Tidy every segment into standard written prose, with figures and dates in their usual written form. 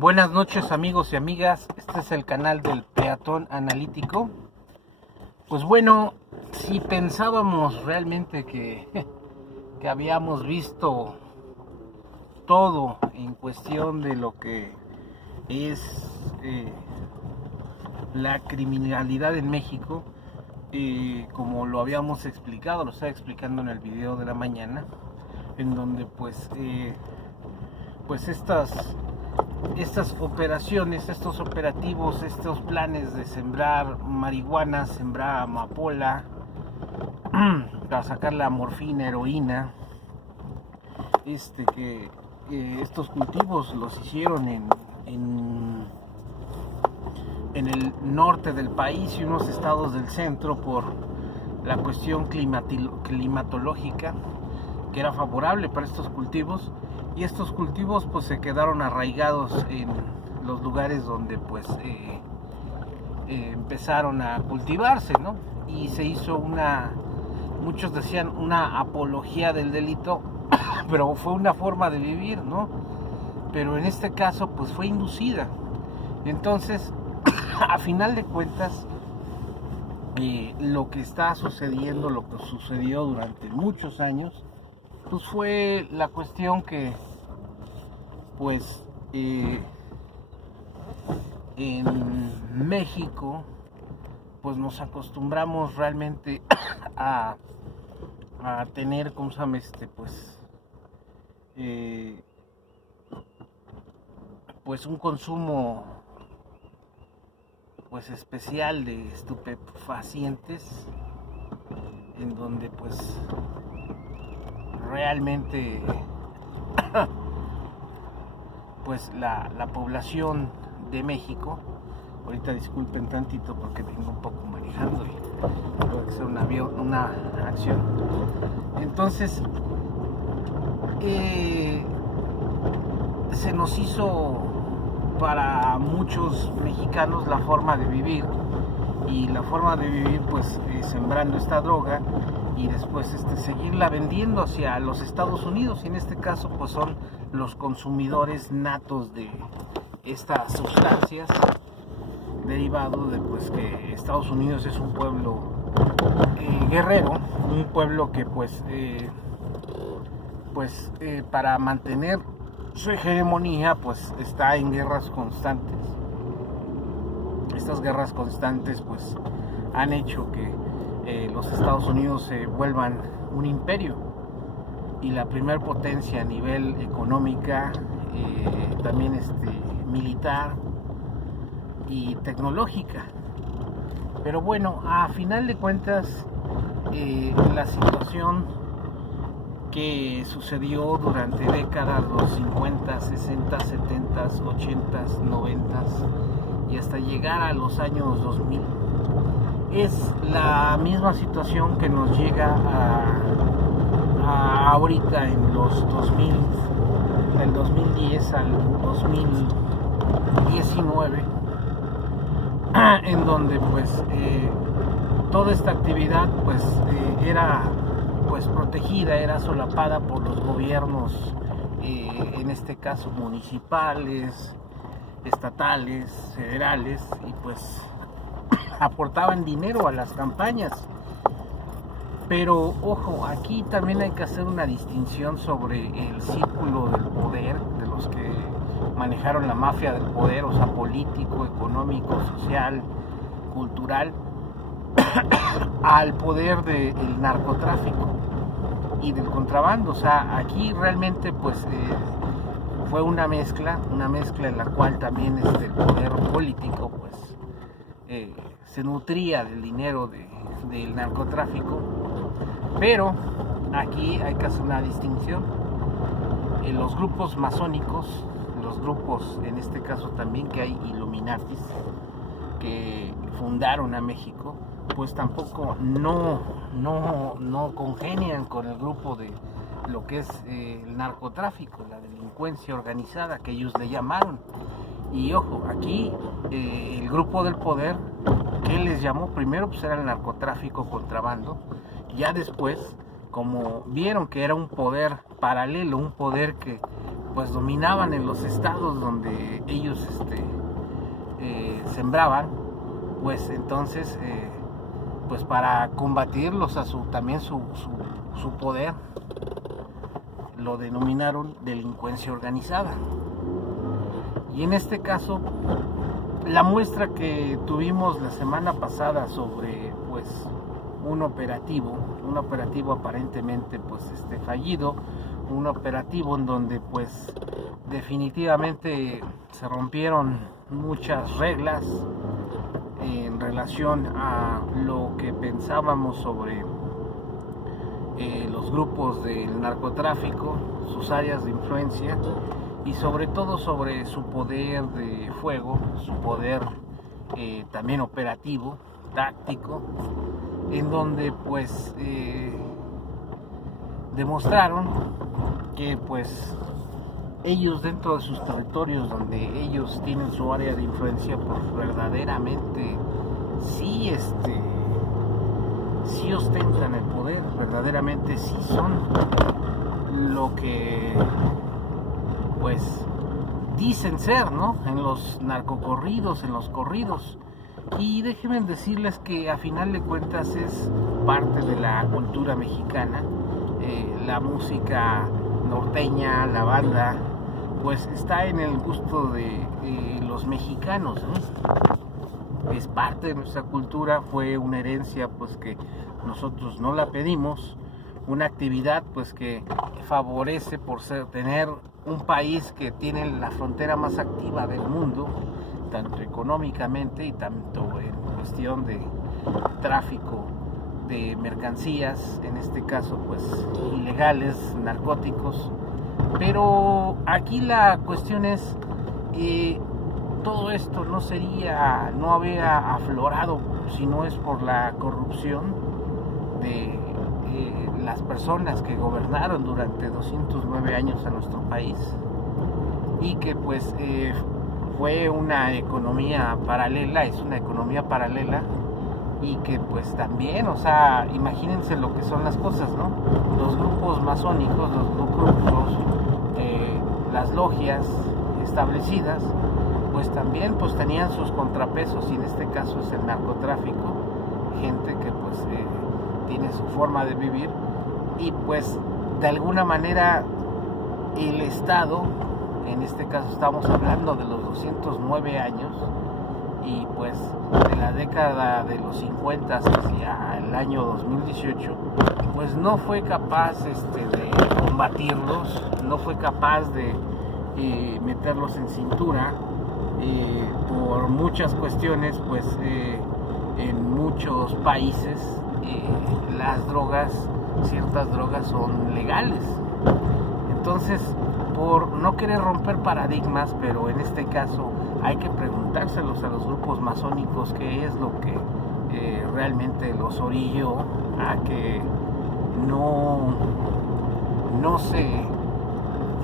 Buenas noches amigos y amigas, este es el canal del Peatón Analítico. Pues bueno, si pensábamos realmente que habíamos visto todo en cuestión de lo que es la criminalidad en México, como lo habíamos explicado, lo estaba explicando en el video de la mañana, en donde pues estas operaciones, estos operativos, estos planes de sembrar marihuana, sembrar amapola, para sacar la morfina, heroína, que estos cultivos los hicieron en el norte del país y unos estados del centro por la cuestión climatológica que era favorable para estos cultivos, y estos cultivos pues se quedaron arraigados en los lugares donde pues empezaron a cultivarse, ¿no? Y se hizo muchos decían una apología del delito, pero fue una forma de vivir, ¿no? Pero en este caso pues fue inducida. Entonces, a final de cuentas, lo que está sucediendo, lo que sucedió durante muchos años, pues fue la cuestión que pues en México pues nos acostumbramos realmente a tener, ¿cómo se llama? Pues un consumo pues especial de estupefacientes, en donde pues realmente pues la población de México, ahorita disculpen tantito porque tengo un poco manejando y tengo que hacer una acción, entonces se nos hizo para muchos mexicanos la forma de vivir, y la forma de vivir pues sembrando esta droga y después seguirla vendiendo hacia los Estados Unidos, y en este caso pues son los consumidores natos de estas sustancias, derivado de pues que Estados Unidos es un pueblo guerrero, un pueblo que para mantener su hegemonía pues está en guerras constantes. Estas guerras constantes pues han hecho que los Estados Unidos se vuelvan un imperio y la primer potencia a nivel económica, también militar y tecnológica. Pero bueno, a final de cuentas, la situación que sucedió durante décadas, los 50, 60, 70, 80, 90 y hasta llegar a los años 2000, es la misma situación que nos llega a ahorita en los 2000, del 2010 al 2019, en donde pues toda esta actividad pues era pues protegida, era solapada por los gobiernos, en este caso municipales, estatales, federales, y pues aportaban dinero a las campañas. Pero ojo, aquí también hay que hacer una distinción sobre el círculo del poder, de los que manejaron la mafia del poder, o sea, político, económico, social, cultural, al poder del narcotráfico y del contrabando. O sea, aquí realmente pues fue una mezcla en la cual también el poder político pues se nutría del dinero del narcotráfico. Pero aquí hay que hacer una distinción. En los grupos masónicos, los grupos en este caso también que hay Illuminatis que fundaron a México, pues tampoco no congenian con el grupo de lo que es el narcotráfico, la delincuencia organizada que ellos le llamaron. Y ojo, aquí el grupo del poder, ¿qué les llamó? Primero pues era el narcotráfico, contrabando. Ya después, como vieron que era un poder paralelo, un poder que pues dominaban en los estados donde ellos sembraban, pues entonces pues para combatirlos a su poder, lo denominaron delincuencia organizada. Y en este caso, la muestra que tuvimos la semana pasada sobre pues un operativo aparentemente pues fallido, un operativo en donde pues definitivamente se rompieron muchas reglas en relación a lo que pensábamos sobre los grupos del narcotráfico, sus áreas de influencia y sobre todo sobre su poder de fuego, su poder también operativo, táctico, en donde pues demostraron que pues ellos dentro de sus territorios donde ellos tienen su área de influencia, pues verdaderamente sí ostentan el poder, verdaderamente sí son lo que pues dicen ser, ¿no? En los narcocorridos, en los corridos. Y déjenme decirles que a final de cuentas es parte de la cultura mexicana, la música norteña, la banda, pues está en el gusto de los mexicanos, ¿no? Es parte de nuestra cultura, fue una herencia pues que nosotros no la pedimos, una actividad pues que favorece por tener un país que tiene la frontera más activa del mundo, tanto económicamente y tanto en cuestión de tráfico de mercancías, en este caso pues ilegales, narcóticos. Pero aquí la cuestión es, todo esto no había aflorado si no es por la corrupción de las personas que gobernaron durante 209 años a nuestro país, y que pues fue una economía paralela, es una economía paralela, y que pues también, o sea, imagínense lo que son las cosas, ¿no? Los grupos masónicos, los grupos, las logias establecidas, pues también pues tenían sus contrapesos, y en este caso es el narcotráfico, gente que pues tiene su forma de vivir, y pues de alguna manera el Estado, en este caso estamos hablando de los 209 años, y pues de la década de los 50 hacia el año 2018, pues no fue capaz de combatirlos, no fue capaz de meterlos en cintura, por muchas cuestiones. Pues en muchos países las drogas, ciertas drogas son legales. Entonces, por no querer romper paradigmas, pero en este caso hay que preguntárselos a los grupos masónicos qué es lo que realmente los orilló a que no se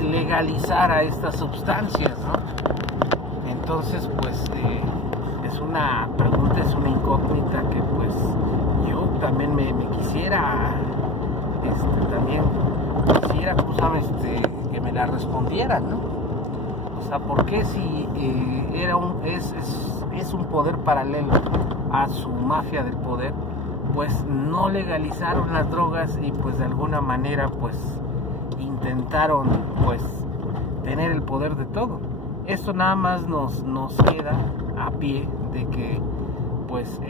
legalizara estas sustancias, ¿no? Entonces, pues es una pregunta, es una incógnita que pues yo también me quisiera, también quisiera, pues, que me la respondieran, ¿no? O sea, ¿por qué si es un poder paralelo a su mafia del poder, pues no legalizaron las drogas y pues de alguna manera pues intentaron pues tener el poder de todo? Esto nada más nos queda a pie de que pues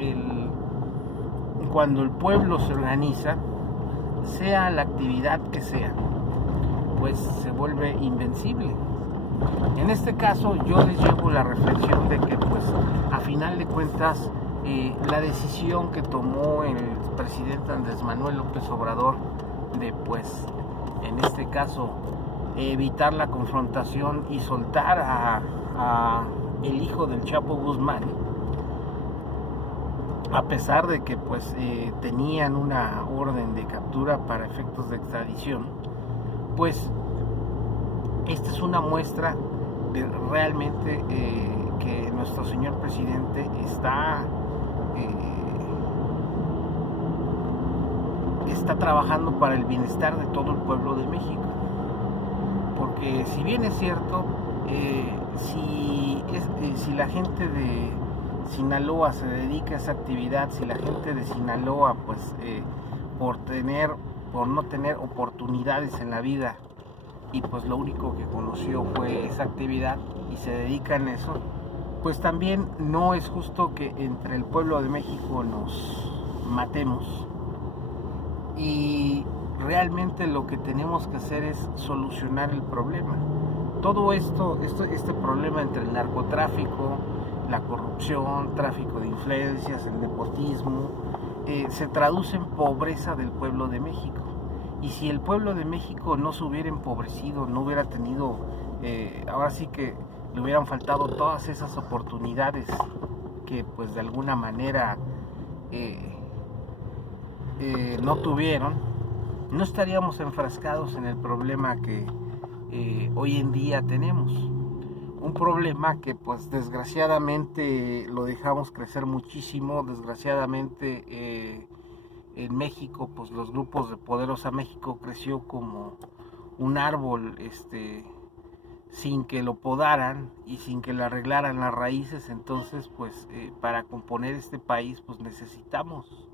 cuando el pueblo se organiza, sea la actividad que sea, pues se vuelve invencible. En este caso yo les llevo la reflexión de que pues a final de cuentas la decisión que tomó el presidente Andrés Manuel López Obrador de pues en este caso evitar la confrontación y soltar a el hijo del Chapo Guzmán, a pesar de que pues tenían una orden de captura para efectos de extradición, pues esta es una muestra de realmente que nuestro señor presidente está trabajando para el bienestar de todo el pueblo de México. porque si bien es cierto, si la gente de Sinaloa se dedica a esa actividad, si la gente de Sinaloa pues por no tener oportunidades en la vida y pues lo único que conoció fue esa actividad y se dedican a eso, pues también no es justo que entre el pueblo de México nos matemos. Y realmente lo que tenemos que hacer es solucionar el problema. Todo este problema entre el narcotráfico, la corrupción, tráfico de influencias, el nepotismo, se traduce en pobreza del pueblo de México. Y si el pueblo de México no se hubiera empobrecido, no hubiera tenido, ahora sí que le hubieran faltado todas esas oportunidades que pues de alguna manera no tuvieron, no estaríamos enfrascados en el problema que hoy en día tenemos. Un problema que pues desgraciadamente lo dejamos crecer muchísimo. Desgraciadamente en México pues los grupos de Poderosa México creció como un árbol sin que lo podaran y sin que le arreglaran las raíces. Entonces pues para componer este país pues necesitamos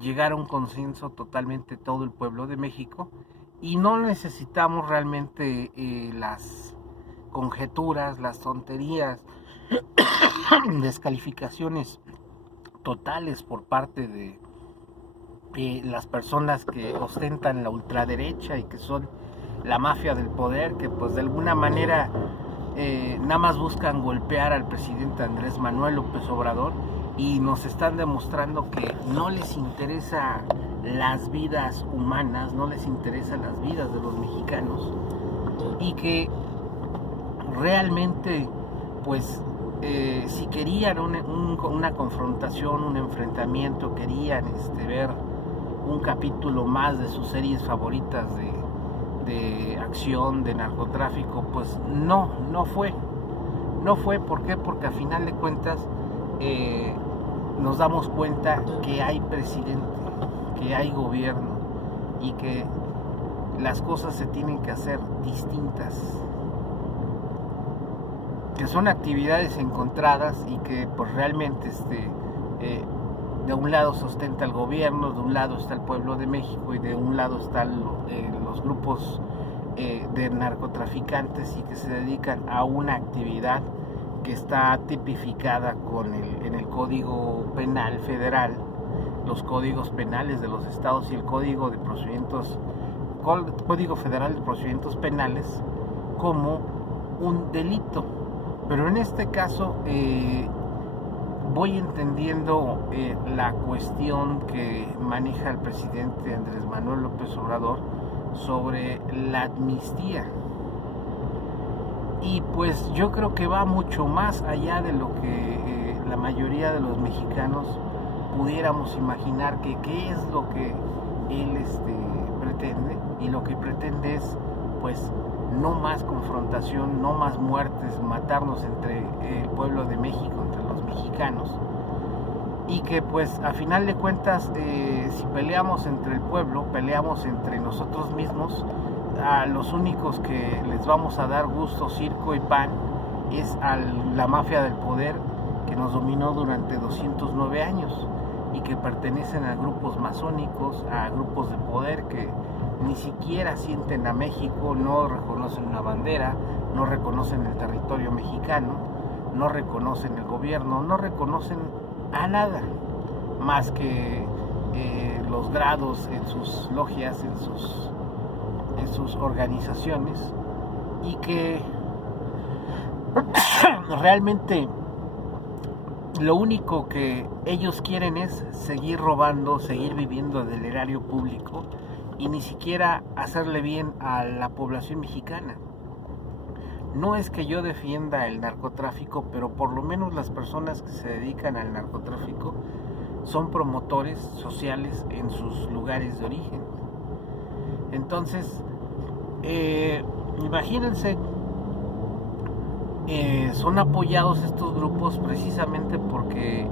llegar a un consenso totalmente todo el pueblo de México, y no necesitamos realmente las conjeturas, las tonterías, descalificaciones totales por parte de las personas que ostentan la ultraderecha y que son la mafia del poder, que pues de alguna manera nada más buscan golpear al presidente Andrés Manuel López Obrador, y nos están demostrando que no les interesa las vidas humanas, no les interesan las vidas de los mexicanos, y que realmente pues si querían una confrontación, un enfrentamiento, querían ver un capítulo más de sus series favoritas de acción, de narcotráfico, pues no fue. ¿Por qué? Porque a final de cuentas nos damos cuenta que hay presidente, que hay gobierno, y que las cosas se tienen que hacer distintas, que son actividades encontradas, y que pues realmente de un lado sustenta el gobierno, de un lado está el pueblo de México y de un lado están los grupos de narcotraficantes, y que se dedican a una actividad que está tipificada en el Código Penal Federal, los códigos penales de los estados y el Código Federal de Procedimientos Penales como un delito. Pero en este caso voy entendiendo la cuestión que maneja el presidente Andrés Manuel López Obrador sobre la amnistía. Y pues yo creo que va mucho más allá de lo que la mayoría de los mexicanos pudiéramos imaginar, que qué es lo que él pretende. Y lo que pretende es pues no más confrontación, no más muertes, matarnos entre el pueblo de México, entre los mexicanos, y que pues a final de cuentas si peleamos entre el pueblo, peleamos entre nosotros mismos, a los únicos que les vamos a dar gusto, circo y pan es a la mafia del poder que nos dominó durante 209 años y que pertenecen a grupos masónicos, a grupos de poder que ni siquiera sienten a México, no reconocen una bandera, no reconocen el territorio mexicano, no reconocen el gobierno, no reconocen a nada más que los grados en sus logias, en sus organizaciones, y que realmente lo único que ellos quieren es seguir robando, seguir viviendo del erario público, y ni siquiera hacerle bien a la población mexicana. No es que yo defienda el narcotráfico, pero por lo menos las personas que se dedican al narcotráfico son promotores sociales en sus lugares de origen. Entonces, imagínense, son apoyados estos grupos precisamente porque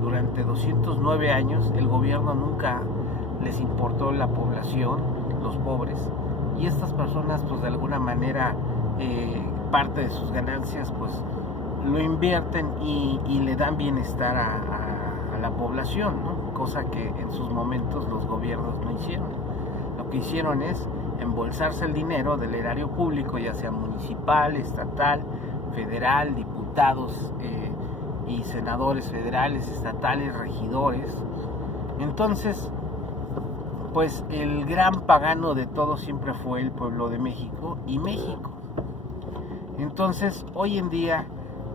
durante 209 años el gobierno nunca les importó la población, los pobres, y estas personas pues de alguna manera parte de sus ganancias pues lo invierten y le dan bienestar a la población, ¿no? Cosa que en sus momentos los gobiernos no hicieron. Lo que hicieron es embolsarse el dinero del erario público, ya sea municipal, estatal, federal, diputados y senadores federales, estatales, regidores. Entonces, pues el gran pagano de todo siempre fue el pueblo de México y México. Entonces, hoy en día,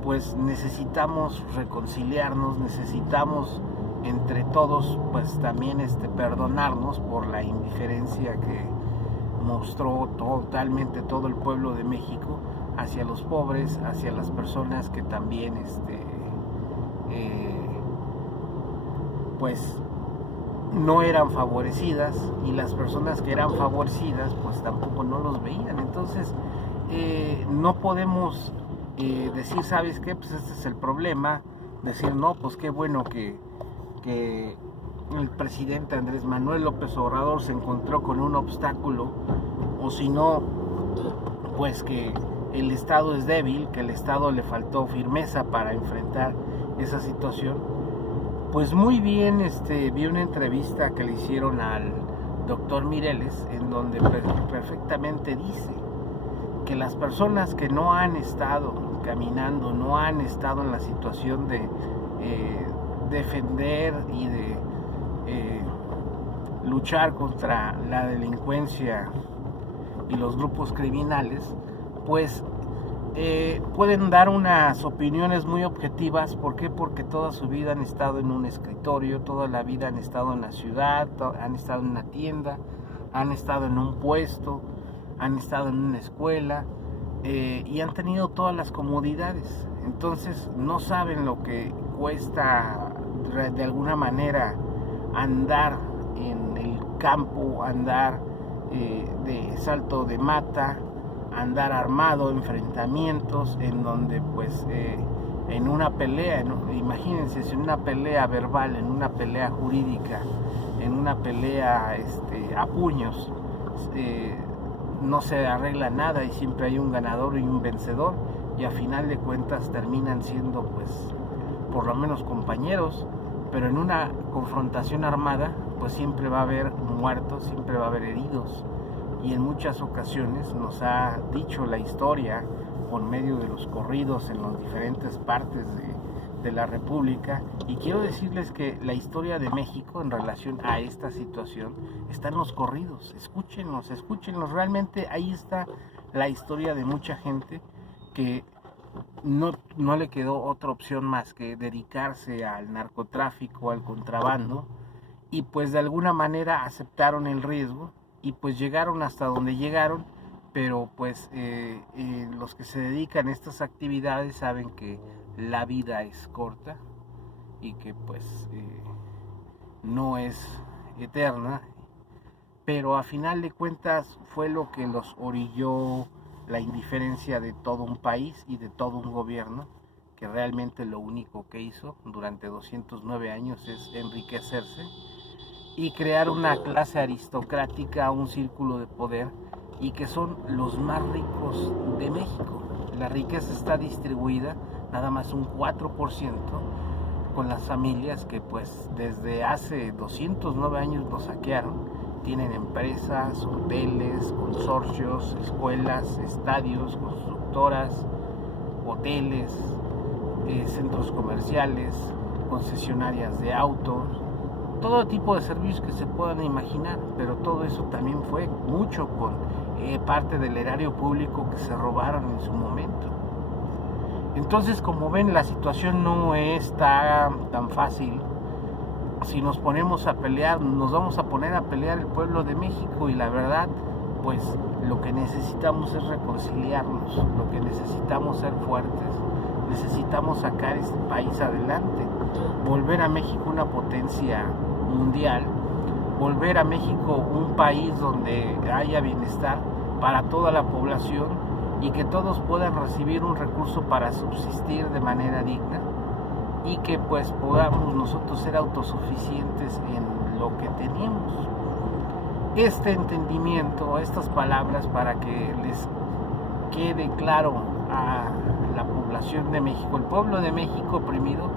pues necesitamos reconciliarnos, necesitamos entre todos, pues también perdonarnos por la indiferencia que mostró totalmente todo el pueblo de México hacia los pobres, hacia las personas que también, pues no eran favorecidas, y las personas que eran favorecidas pues tampoco no los veían. Entonces no podemos decir, ¿sabes qué? Pues este es el problema, decir, no, pues qué bueno que el presidente Andrés Manuel López Obrador se encontró con un obstáculo, o si no, pues que el Estado es débil, que el Estado le faltó firmeza para enfrentar esa situación. Pues muy bien, vi una entrevista que le hicieron al doctor Mireles, en donde perfectamente dice que las personas que no han estado caminando, no han estado en la situación de defender y de luchar contra la delincuencia y los grupos criminales, pues pueden dar unas opiniones muy objetivas. ¿Por qué? Porque toda su vida han estado en un escritorio, toda la vida han estado en la ciudad, han estado en una tienda, han estado en un puesto, han estado en una escuela y han tenido todas las comodidades. Entonces no saben lo que cuesta de alguna manera andar en el campo, andar de salto de mata, andar armado, enfrentamientos en donde pues en una pelea, ¿no? Imagínense, si en una pelea verbal, en una pelea jurídica, en una pelea a puños, no se arregla nada y siempre hay un ganador y un vencedor, y a final de cuentas terminan siendo pues por lo menos compañeros. Pero en una confrontación armada pues siempre va a haber muertos, siempre va a haber heridos, y en muchas ocasiones nos ha dicho la historia por medio de los corridos en las diferentes partes de la República. Y quiero decirles que la historia de México en relación a esta situación está en los corridos. Escúchenlos, realmente ahí está la historia de mucha gente que no le quedó otra opción más que dedicarse al narcotráfico, al contrabando, y pues de alguna manera aceptaron el riesgo y pues llegaron hasta donde llegaron. Pero pues los que se dedican a estas actividades saben que la vida es corta y que pues no es eterna, pero a final de cuentas fue lo que los orilló la indiferencia de todo un país y de todo un gobierno, que realmente lo único que hizo durante 209 años es enriquecerse y crear una clase aristocrática, un círculo de poder, y que son los más ricos de México. La riqueza está distribuida nada más un 4% con las familias que pues desde hace 209 años nos saquearon. Tienen empresas, hoteles, consorcios, escuelas, estadios, constructoras, hoteles, centros comerciales, concesionarias de autos, todo tipo de servicios que se puedan imaginar. Pero todo eso también fue mucho con parte del erario público que se robaron en su momento. Entonces, como ven, la situación no está tan fácil. Si nos ponemos a pelear, nos vamos a poner a pelear el pueblo de México, y la verdad, pues lo que necesitamos es reconciliarnos, lo que necesitamos ser fuertes, necesitamos sacar este país adelante, volver a México una potencia mundial, volver a México un país donde haya bienestar para toda la población y que todos puedan recibir un recurso para subsistir de manera digna, y que pues podamos nosotros ser autosuficientes en lo que tenemos. este entendimiento, estas palabras, para que les quede claro a la población de México. El pueblo de México oprimido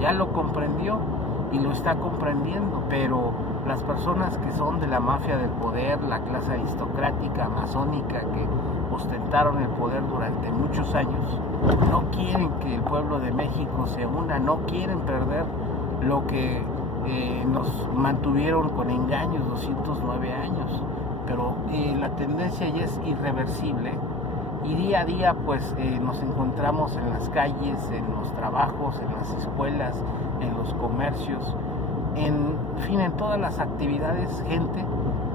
ya lo comprendió y lo está comprendiendo, pero las personas que son de la mafia del poder, la clase aristocrática, masónica, que ostentaron el poder durante muchos años, no quieren que el pueblo de México se una, no quieren perder lo que nos mantuvieron con engaños 209 años, pero la tendencia ya es irreversible y día a día pues nos encontramos en las calles, en los trabajos, en las escuelas, en los comercios, en fin, en todas las actividades, gente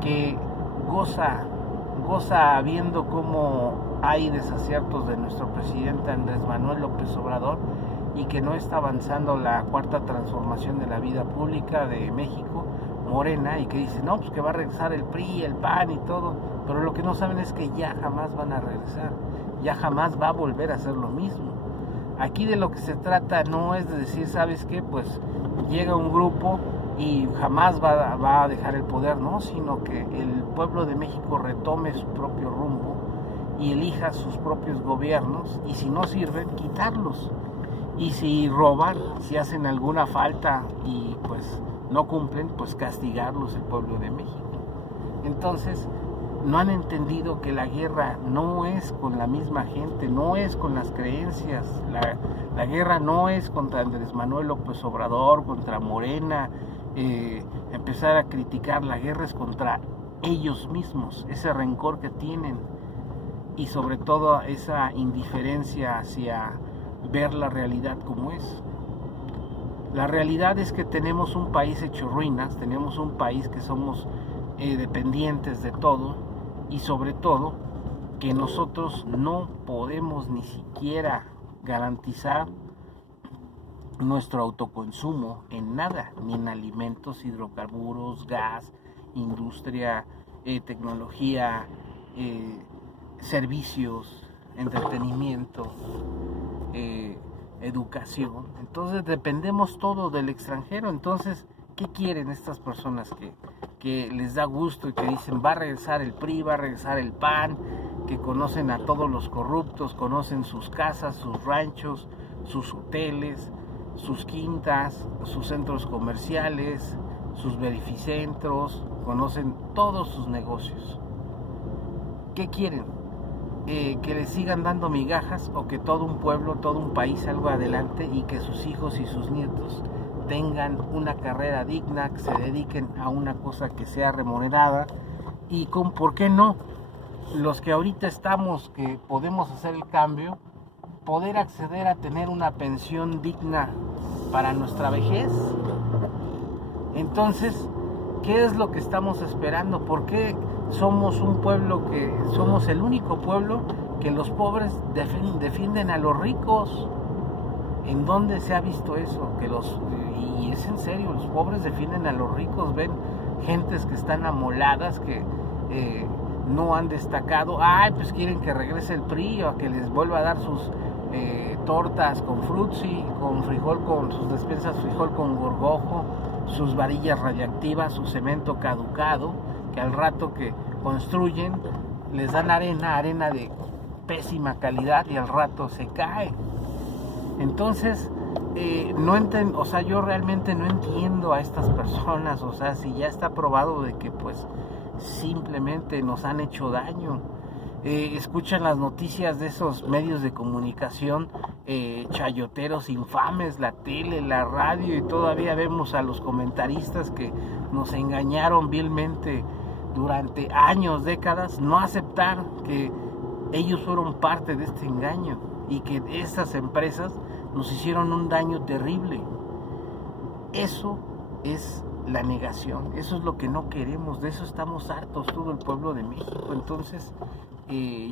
que goza viendo cómo hay desaciertos de nuestro presidente Andrés Manuel López Obrador y que no está avanzando la cuarta transformación de la vida pública de México, Morena, y que dice, no, pues que va a regresar el PRI, el PAN y todo, pero lo que no saben es que ya jamás van a regresar, ya jamás va a volver a ser lo mismo. Aquí de lo que se trata no es de decir, ¿sabes qué? Pues llega un grupo y jamás va a dejar el poder, no, sino que el pueblo de México retome su propio rumbo y elija sus propios gobiernos, y si no sirven, quitarlos. Y si roban, si hacen alguna falta y pues no cumplen, pues castigarlos el pueblo de México. Entonces, no han entendido que la guerra no es con la misma gente, no es con las creencias, la guerra no es contra Andrés Manuel López Obrador, contra Morena, empezar a criticar, la guerra es contra ellos mismos, ese rencor que tienen y sobre todo esa indiferencia hacia ver la realidad como es. La realidad es que tenemos un país hecho ruinas, tenemos un país que somos dependientes de todo, y sobre todo que nosotros no podemos ni siquiera garantizar nuestro autoconsumo en nada, ni en alimentos, hidrocarburos, gas, industria, tecnología, servicios, entretenimiento, educación. Entonces dependemos todo del extranjero. Entonces, ¿qué quieren estas personas que les da gusto y que dicen va a regresar el PRI, va a regresar el PAN, que conocen a todos los corruptos, conocen sus casas, sus ranchos, sus hoteles, sus quintas, sus centros comerciales, sus verificentros, conocen todos sus negocios? ¿Qué quieren? Que les sigan dando migajas, o que todo un pueblo, todo un país salga adelante y que sus hijos y sus nietos tengan una carrera digna, que se dediquen a una cosa que sea remunerada, y ¿por qué no? Los que ahorita estamos, que podemos hacer el cambio, poder acceder a tener una pensión digna para nuestra vejez. Entonces, ¿qué es lo que estamos esperando? ¿Por qué somos un pueblo que somos el único pueblo que los pobres defienden a los ricos? ¿En dónde se ha visto eso? Y es en serio, los pobres defienden a los ricos. Ven gentes que están amoladas, que no han destacado. Pues quieren que regrese el PRI, o que les vuelva a dar sus tortas con frutzi, con frijol, con sus despensas frijol con gorgojo, sus varillas radiactivas, su cemento caducado, que al rato que construyen les dan arena de pésima calidad y al rato se cae. Entonces, yo realmente no entiendo a estas personas. O sea, si ya está probado de que pues simplemente nos han hecho daño. Escuchan las noticias de esos medios de comunicación chayoteros infames, la tele, la radio, y todavía vemos a los comentaristas que nos engañaron vilmente durante años, décadas, no aceptar que ellos fueron parte de este engaño y que estas empresas nos hicieron un daño terrible. Eso es la negación, eso es lo que no queremos, de eso estamos hartos todo el pueblo de México. Entonces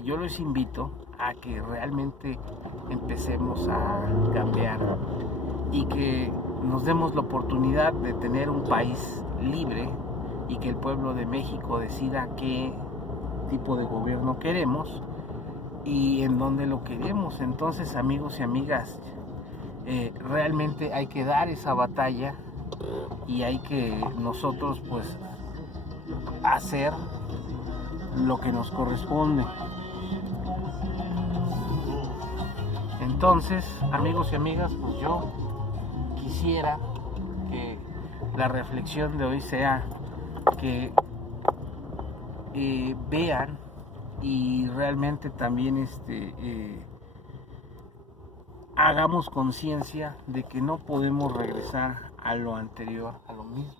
yo les invito a que realmente empecemos a cambiar y que nos demos la oportunidad de tener un país libre, y que el pueblo de México decida qué tipo de gobierno queremos y en dónde lo queremos. Entonces, amigos y amigas, realmente hay que dar esa batalla, y hay que nosotros pues hacer lo que nos corresponde. Entonces, amigos y amigas, pues yo quisiera que la reflexión de hoy sea que vean y realmente también hagamos conciencia de que no podemos regresar a lo anterior, a lo mismo.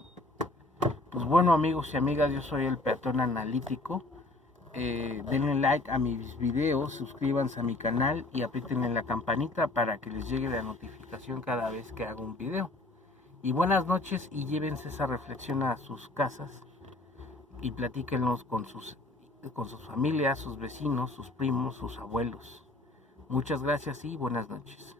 Pues bueno, amigos y amigas, yo soy el Peatón Analítico. Denle like a mis videos, suscríbanse a mi canal y aprieten en la campanita para que les llegue la notificación cada vez que hago un video. Y buenas noches, y llévense esa reflexión a sus casas y platíquenlos con sus familias, sus vecinos, sus primos, sus abuelos. Muchas gracias y buenas noches.